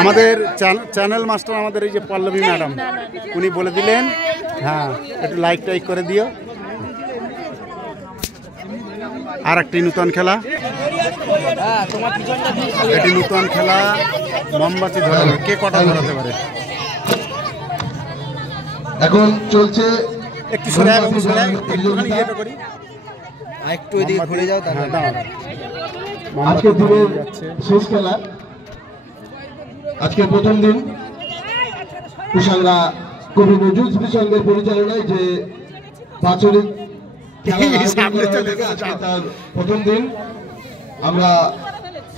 আমাদের channel master আমাদের এই যে পল্লবী ম্যাডাম উনি বলে দিলেন, হ্যাঁ একটু লাইক টাইক করে দিও। আর একটি নূতন খেলা, এটি নূতন খেলা মোমবাতি ধরানো, কে কটা ধরাতে পারে। এখন চলছে একটু সরে একটুখানি ইয়েটা করি, একটু এদিকে ঘুরে যাও। আজকে দিনের শেষ খেলা, আজকে প্রথম দিন কুশালরা কবি নজরুল স্মৃতি সংঘের পরিচালনায় যে বাৎসরিক তার প্রথম দিন আমরা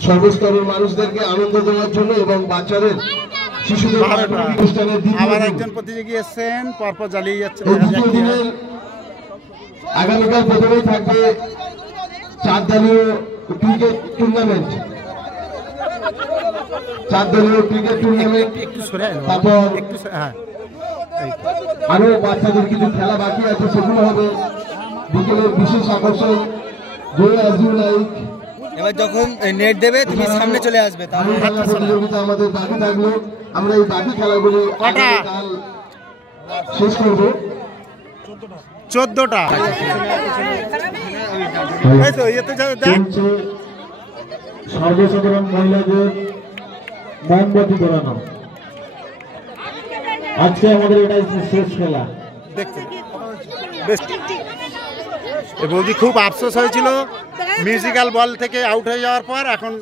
সর্বস্তরের মানুষদেরকে আনন্দ দেওয়ার জন্য এবং বাচ্চাদের শিশুদের অনুষ্ঠানের আবার একজন প্রতিযোগী এসেছেন, পরপর জ্বালিয়ে যাচ্ছে। দ্বিতীয় দিনের আগামীকাল প্রথমেই থাকবে 4 দলীয় ক্রিকেট টুর্নামেন্ট, তারপর আরো বাচ্চাদের কিছু খেলা বাকি আছে, সেগুলো হবে বিকেলের বিশেষ আকর্ষণ। এবার যখন নেট দেবে তুমি সামনে চলে আসবে, প্রতিযোগিতা আমাদের বাকি থাকলো, আমরা এই বাকি খেলাগুলি শেষ করবো। 14টা সর্বসাধারণ মহিলাদের মোমবাতি ধরানো, আজকে আমাদের এটা শেষ খেলা। বৌদি খুব আফসোস হয়েছিল মিউজিক্যাল বল থেকে আউট হয়ে যাওয়ার পর, এখন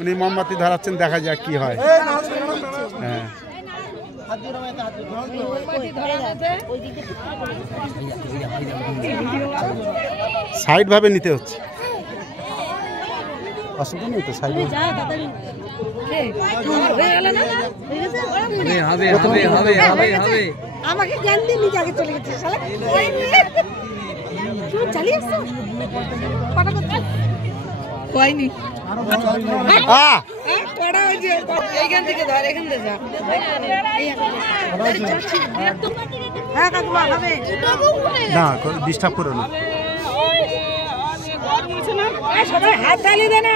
উনি মোমবাতি ধরাচ্ছেন, দেখা যাক কি হয়। হ্যাঁ সাইড ভাবে নিতে হচ্ছে, অসুবিধা নেই তো। সাইড আমাকে জ্ঞান দিয়ে নিজে আগে চলে গেছে শালা। তুই চালিয়ে আসছ কয়নি এইখান থেকে ধর, এখান থেকে যা। না ডিস্টার্ব করো না। সবাই হাত তালি দে না,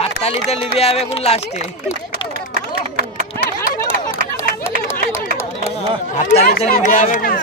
হাত তালিতে লিবে যাবে কোন লাস্টে। হাত তালিতে লিবে যাবে কোন